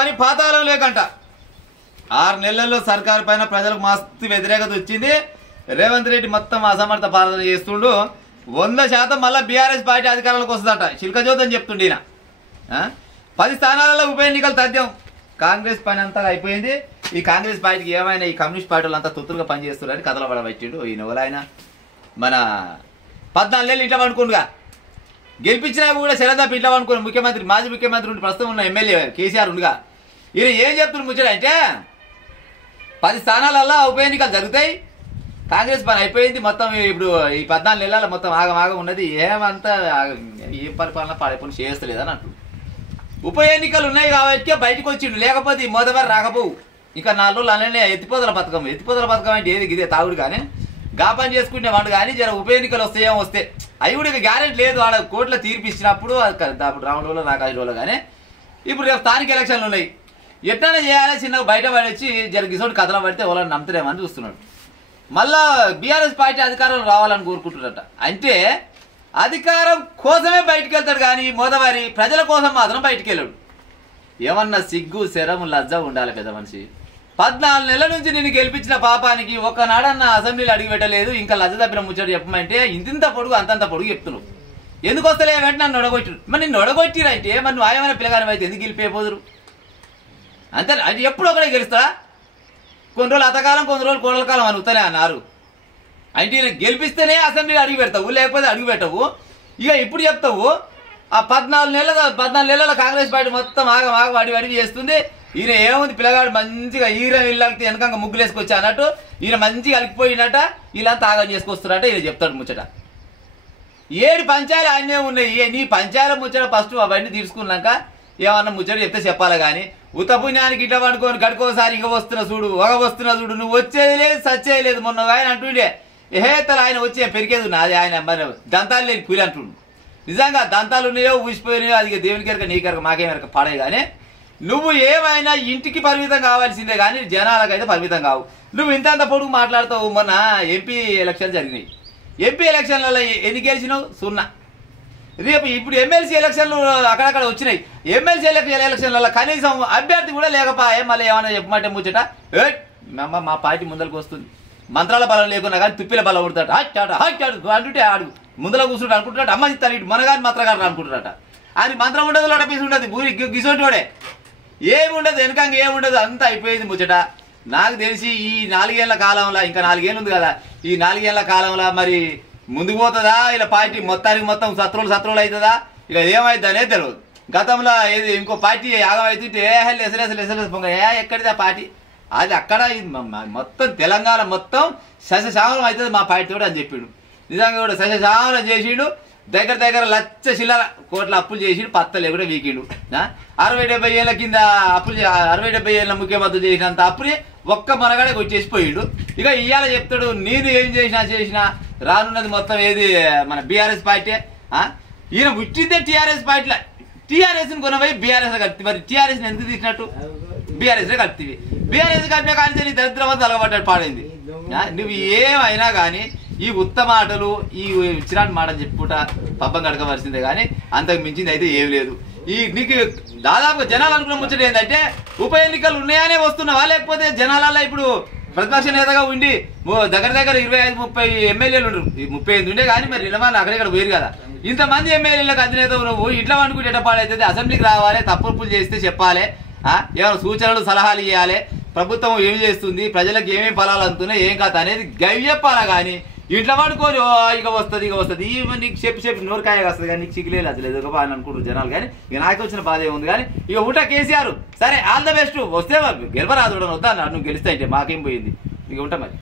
పని పాతాళం లేకంట 6 నెలల్లో సర్కారు పైన ప్రజలకు మస్తు వ్యతిరేకత వచ్చింది. రేవంత్ రెడ్డి మొత్తం అసమర్థ పాలన చేస్తుండు. 100% మళ్ళీ బీఆర్ఎస్ పార్టీ అధికారంలోకి వస్తుందట. చిలకజ్యోతి అని చెప్తుండే ఈయన. 10 స్థానాలలో ఉప ఎన్నికలు తథ్యం. కాంగ్రెస్ పని అంతా అయిపోయింది. ఈ కాంగ్రెస్ పార్టీకి ఏమైనా ఈ కమ్యూనిస్ట్ పార్టీలు అంతా తొత్తులుగా పనిచేస్తున్నారని కథలు పడబట్టిండు ఈయన. ఎవరైన మన 14 ఏళ్ళు ఇంట్లో పండుకుంటుగా గెలిపించినా కూడా శరదాపు ఇంట్లో పండుకుని ముఖ్యమంత్రి మాజీ ముఖ్యమంత్రి ఉండి ప్రస్తుతం ఉన్న ఎమ్మెల్యే కేసీఆర్ ఉండగా ఈయన ఏం చెప్తున్నారు ముచ్చడంటే 10 స్థానాలలో ఉప ఎన్నికలు జరుగుతాయి. కాంగ్రెస్ పని అయిపోయింది. మొత్తం ఇప్పుడు ఈ 14 నెలల మొత్తం ఆగమాగం ఉన్నది. ఏమంతా ఏం పరిపాలన పాడైపోయి చేస్తలేదని అంటుంది. ఉప ఎన్నికలు ఉన్నాయి కాబట్టి బయటకు వచ్చిండు. లేకపోతే మొదటి రాకపోవు. ఇంకా 4 రోజులు అలానే ఎత్తిపోతల పథకం అంటే ఏది ఇదే తాగుడు కానీ గా పని చేసుకునే వాడు కానీ జర ఉప ఎన్నికలు వస్తాయేమో వస్తే అవి కూడా ఇక గ్యారెంటీ లేదు. వాడు కోర్టులో తీర్పు ఇచ్చినప్పుడు అప్పుడు రావడంలో నాకాశంలో కానీ ఇప్పుడు రేపు స్థానిక ఎలక్షన్లు ఉన్నాయి. ఎట్లనే చేయాలి చిన్నగా బయట పడొచ్చి జర గిసోటి కథలో పడితే వాళ్ళని నమ్ముతారేమని చూస్తున్నాడు. మళ్ళా బీఆర్ఎస్ పార్టీ అధికారంలో రావాలని కోరుకుంటున్నారట. అంటే అధికారం కోసమే బయటికి వెళ్తాడు కానీ మోదవారి ప్రజల కోసం మాత్రం బయటికి వెళ్ళాడు. ఏమన్నా సిగ్గు శరము లజ్జ ఉండాలి పెద్ద మనిషి. 14 నెలల నుంచి నేను గెలిపించిన పాపానికి ఒక్కనాడన్న అసెంబ్లీలో అడిగి పెట్టలేదు. ఇంకా లజ్జ తప్పిన ముచ్చట చెప్పమంటే ఇంతింత పొడుగు అంతంత పొడుగు చెప్తున్నావు. ఎందుకు వస్తలే వెంటనే నన్ను ఒడగొట్టు. మరి నిన్ను ఒడగొట్టిరంటే మరి నువ్వు ఆయమైన పిల్లగాని అయితే ఎందుకు గెలిపేపోదురు అంతే. అది ఎప్పుడు ఒకడే గెలుస్తాడా? కొన్ని రోజులు అతకాలం కొన్ని రోజులు కోడల కాలం అని ఉత్తనే అన్నారు. అంటే గెలిపిస్తేనే అసెంబ్లీలో అడుగు పెడతావు, లేకపోతే అడుగు పెట్టవు. ఇక ఇప్పుడు చెప్తావు ఆ 14 నెలల కాంగ్రెస్ పార్టీ మొత్తం ఆగ వాడి చేస్తుంది. ఈయన ఏముంది పిల్లగాడు మంచిగా ఇళ్ళకి వెనకంగా ముగ్గులు వేసుకొచ్చా అన్నట్టు ఈయన మంచిగా అలికిపోయినట్ట వీళ్ళంతా ఆగం చేసుకొస్తున్నారట. ఈయన చెప్తాడు ముచ్చట. 7 పంచాయలు ఆయనే ఉన్నాయి. నీ పంచాయల ముచ్చట ఫస్ట్ అవన్నీ తీసుకున్నాక ఏమన్నా ముచ్చట చెప్తే చెప్పాలి కానీ ఉత్తపుణ్యానికి ఇట్లా పడుకొని గడుకోసారి ఇక వస్తున్నా చూడు నువ్వు వచ్చేది లేదు సచ్చేది లేదు. మొన్న ఆయన అంటుండే ఏతలు ఆయన వచ్చే పెరిగేది నాది ఆయన మరి దంతాలు లేని పూలు అంటుండు. నిజంగా దంతాలు ఉన్నాయో ఊసిపోయినాయో అది దేవునికి ఎరక నీకెరక మాకేమెరక పడే కానీ నువ్వు ఏమైనా ఇంటికి పరిమితం కావాల్సిందే కానీ జనాలకైతే పరిమితం కావు. నువ్వు ఇంతంత పొడుగు మాట్లాడుతావు. మొన్న ఎంపీ ఎలక్షన్ జరిగినాయి. ఎంపీ ఎలక్షన్లలో ఎన్ని గెలిచినావు? 0. రేపు ఇప్పుడు ఎమ్మెల్సీ ఎలక్షన్లు అక్కడక్కడ వచ్చినాయి. ఎమ్మెల్సీ ఎలక్షన్లలో కనీసం అభ్యర్థి కూడా లేకపోయా. మళ్ళీ ఏమన్నా చెప్పమంటే ముచ్చట మా పార్టీ ముందరకు వస్తుంది. మంత్రాల బలం లేకున్నా కానీ తుప్పిల బలం ఉడతాడు. అంటుంటే ఆడు ముందర కూర్చుంటాడు అనుకుంటున్నాడు. అమ్మ ఇస్తారు ఇటు మనగాని మంత్రగారు అనుకుంటున్నట. అది మంత్రం ఉండదు లోటపీసి ఉండదు ఊరి గిసోటోడే ఏమి ఉండదు వెనకంగా ఏముండదు. అంతా అయిపోయింది ముచ్చట. నాకు తెలిసి ఈ 4 ఏళ్ల కాలంలో ఇంకా 4 ఏళ్ళు ఉంది కదా. ఈ 4 ఏళ్ల కాలంలో మరి ముందుకు పోతుందా ఇలా పార్టీ మొత్తానికి మొత్తం శత్రువులు అవుతుందా ఇక ఏమైంది అనేది తెలియదు. గతంలో ఏది ఇంకో పార్టీ యాగం అవుతుంటే లెసలేసి పొంగ ఎక్కడిది ఆ పార్టీ అది అక్కడ మొత్తం తెలంగాణ మొత్తం శశశామలం అవుతుంది మా పార్టీ కూడా అని చెప్పిండు. నిజంగా కూడా శశశామలం చేసిండు. దగ్గర 1 లక్ష చిల్లర కోట్ల అప్పులు చేసిండు. పత్తలే కూడా వీకిండు. 60-70 ఏళ్ళ కింద అప్పులు 60-70 ఏళ్ళ ముఖ్యమంత్రి చేసినంత అప్పులే ఒక్క మనగాడే వచ్చేసిపోయిండు. ఇక ఇవాళ చెప్తాడు నేను ఏం చేసినా రానున్నది మొత్తం ఏది మన బీఆర్ఎస్ పార్టీ. ఈయన పుట్టిందే టీఆర్ఎస్ పార్టీలో. టీఆర్ఎస్ని కొనపోయి బీఆర్ఎస్ కలిపి మరి టీఆర్ఎస్ని ఎందుకు తీసినట్టు బీఆర్ఎస్ కలిపివి. బీఆర్ఎస్ కలిపిన కానీ నీ దరిద్రమంతా అలవాటు పాడైంది. నువ్వు ఏమైనా కానీ ఈ ఉత్తమ ఆటలు ఈ చిరాటి మాటలు చెప్పుకుంటా పబ్బం గడకవలసిందే కానీ అంతకు మించింది అయితే ఏం లేదు. ఈ నీకు దాదాపుగా జనాలు అనుకున్న ముచ్చట ఏంటంటే ఉప ఎన్నికలు ఉన్నాయనే వస్తున్నావా లేకపోతే జనాలలో ఇప్పుడు ప్రతిపక్ష నేతగా ఉండి దగ్గర 25-30 ఎమ్మెల్యేలు ఉండరు. 35 ఉండే కానీ మరి నిలమాన అక్కడెక్కడ పోయారు కదా. ఇంతమంది ఎమ్మెల్యేలకు అధినేత నువ్వు ఇట్లా అనుకుంటే ఎటపాడైతుంది. అసెంబ్లీకి రావాలి, తప్పులు చేస్తే చెప్పాలి, ఏమైనా సూచనలు సలహాలు ఇవ్వాలి, ప్రభుత్వం ఏం చేస్తుంది, ప్రజలకు ఏమేమి ఫలాలు అందుతున్నాయి ఏం కాదు అనేది గవి చెప్పాలా కానీ ఇట్లా పడుకొని ఇక వస్తుంది నీకు చెప్పి నోరుకాయ వస్తుంది కానీ నీకు చిక్కులేదు అసలు ఏదో బాగా అనుకుంటారు జనాలు. కానీ ఇక నాకు వచ్చిన బాధ ఏముంది కానీ ఇక ఊట కేసీఆర్ సరే ఆల్ ద బెస్ట్. వస్తే గెలవరాదు వద్దా నువ్వు గెలిస్తే అంటే మాకేం పోయింది ఇక ఉంటా మరి.